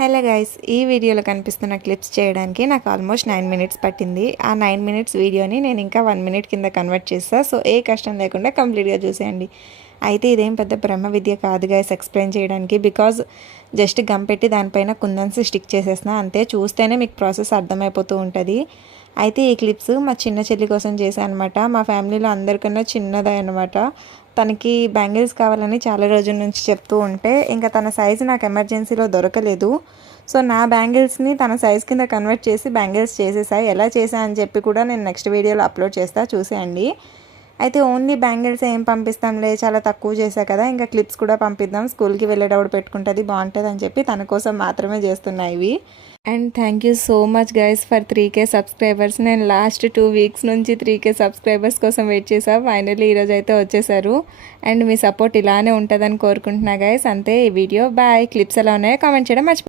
Hello guys, ఈ వీడియోలో కనిపిస్తున్న క్లిప్స్ చేయడానికి నాకు ఆల్మోస్ట్ 9 మినిట్స్ పట్టింది. ఆ 9 మినిట్స్ వీడియోని నేను ఇంకా 1 మినిట్ కింద కన్వర్ట్ చేస్తా. సో ఏ కష్టం లేకుండా కంప్లీట్గా చూసేయండి. అయితే ఇదేం పెద్ద బ్రహ్మ విద్య కాదు గైస్ ఎక్స్ప్లెయిన్ చేయడానికి. బికాజ్ జస్ట్ గమ్ పెట్టి దానిపైన కుందన్స్ స్టిక్ చేసేసిన అంతే. చూస్తేనే మీకు ప్రాసెస్ అర్థమైపోతూ ఉంటుంది. అయితే ఈ క్లిప్స్ మా చిన్న చెల్లి కోసం చేశాను అనమాట. మా ఫ్యామిలీలో అందరికన్నా చిన్నదే అనమాట. తనకి బ్యాంగిల్స్ కావాలని చాలా రోజుల నుంచి చెప్తూ ఉంటే ఇంకా తన సైజు నాకు ఎమర్జెన్సీలో దొరకలేదు. సో నా బ్యాంగిల్స్ని తన సైజ్ కింద కన్వర్ట్ చేసి బ్యాంగిల్స్ చేసేసాయి. ఎలా చేసా అని చెప్పి కూడా నేను నెక్స్ట్ వీడియోలో అప్లోడ్ చేస్తా, చూసేయండి. అయితే ఓన్లీ బ్యాంగిల్స్ ఏం పంపిస్తాంలే, చాలా తక్కువ చేశా కదా, ఇంకా క్లిప్స్ కూడా పంపిద్దాం, స్కూల్కి వెళ్ళేటప్పుడు పెట్టుకుంటుంది బాగుంటుంది అని చెప్పి తన కోసం మాత్రమే చేస్తున్నాయి ఇవి. And thank you so much guys for 3K subscribers. నేను లాస్ట్ 2 వీక్స్ నుంచి 3K సబ్స్క్రైబర్స్ కోసం వెయిట్ చేసా. ఫైనల్లీ ఈరోజు అయితే వచ్చేసారు. అండ్ మీ సపోర్ట్ ఇలానే ఉంటుందని కోరుకుంటున్నా గైస్. అంతే ఈ వీడియో. బాయ్. క్లిప్స్ ఎలా ఉన్నాయో కామెంట్ చేయడం మర్చిపోయి